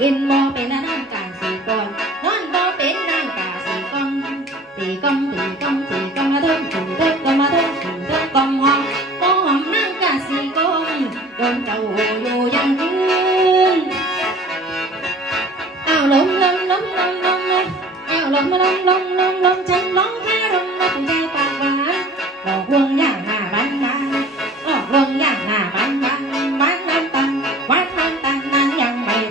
กินบ่เป็นนางกาสีก่อนนอนบ่เป็นนางกาสีก่อนสีก่อนสีก่อนสีก่อนมาเถิงถูเถิงก็มาเถิงถูเถิงกอมหอมหอมนางกาสีก่อนโดนเจ้าอยู่ยังคืนอ้าวลมลมลมลมลมลมอ้าวลมลมลมลมลม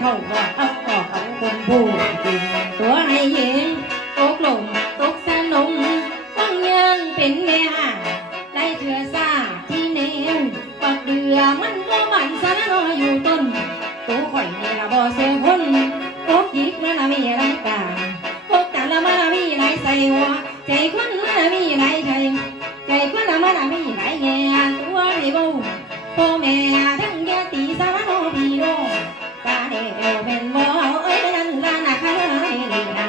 เท่าว่าเอาก็เอาคนผู้จริงตัวให้เย็นตกลงตกสนมต้องยังเป็นแม่ห่างได้เถื่อซาที่แนวปักเดือมันก็มันสารออยู่ต้นตัวข่อยนี่ละบ่เสียคนพกยิกมันละมีไรกางพกแต่ละมันละมีไรใส่หัวใจคนมันละมีไรใจใจคนละมันละมีไรแง่ตัวให้บ่พ่อแม่ bên mơ ơi lần ra nà khá đi ra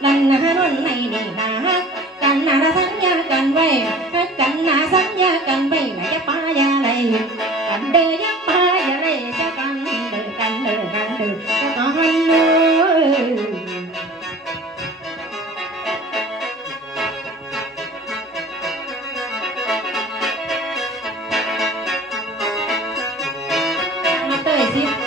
lần nà khá luôn này đi ra cần nà ra sẵn nha cần về cần nà sẵn nha cần về mẹ chắc ba ra này. Cần đê chắc ba ra này chắc cần được cần được cần được chắc có hơn nữa Thank you.